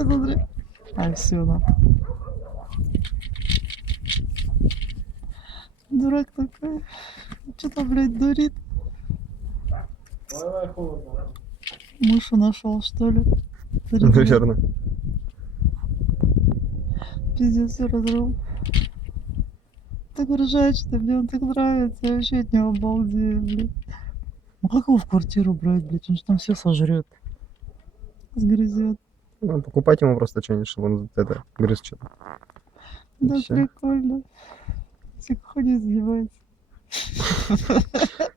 Смотри. А, все, да. Дурак такой. Что-то, блядь, дурит. Давай холодно. Мышу нашел, что ли? Наверное. Пиздец, все разрыл. Так ржачный, мне он так нравится. Я вообще от него обалдею, блядь. Ну как его в квартиру брать, блядь? Он же там все сожрет. Сгрызет. Ну, покупать ему просто что-нибудь, чтобы он это грыз что-то. Да, всё. прикольно. Все ходит, издевается.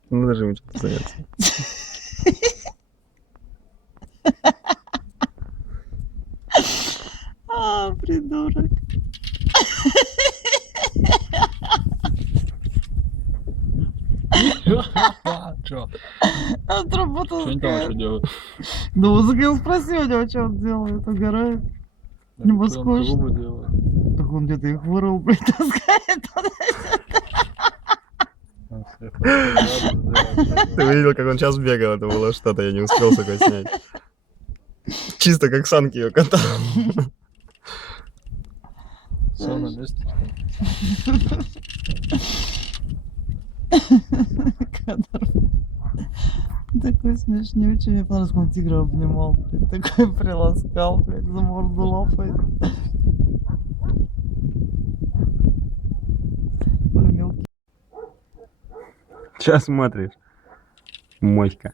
Ну, даже ему что-то заняться. А, придурок. Чё? Отработал. Что они там еще делают? Да вот я спросил у него, что он делает, угорает. Ему Что он скучно. трубы делает? Так он где-то их вырыл, блядь, таскает туда. Он себе фотографию сделает. Ты видел, как он сейчас бегал? Это было что-то, я не успел, сука, снять. Чисто как санки ее катал. Всё на месте. Кадр. Такой смешнючий. Мне понравилось, как он тигра обнимал, блядь. Такой приласкал, блядь, за морду лапает. Бля, мелкий. Сейчас смотришь. Моська.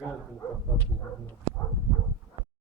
Газ был под хату.